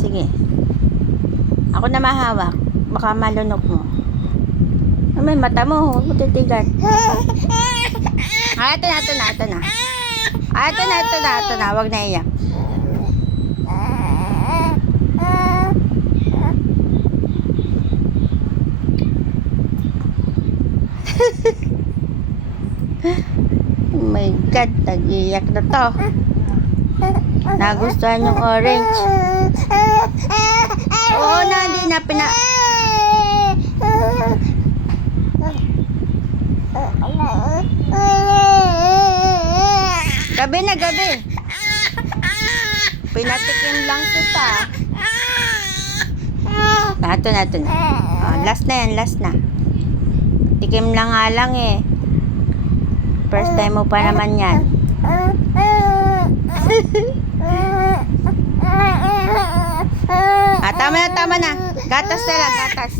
Sige. Ako na mahawak. Baka malunok mo. May mata mo. Huwag mo titigan. Ito na. Ito na. Huwag na iyak. Oh my God, nag-iyak na to. Nagustuhan yung orange. Oo na, di na Gabi na, gabi. Pinatikim lang kita. Ito na. Last na yan, last na. Tikim lang nga lang eh. First time mo pa naman yan. Tama na. Gatas na lang, gatas.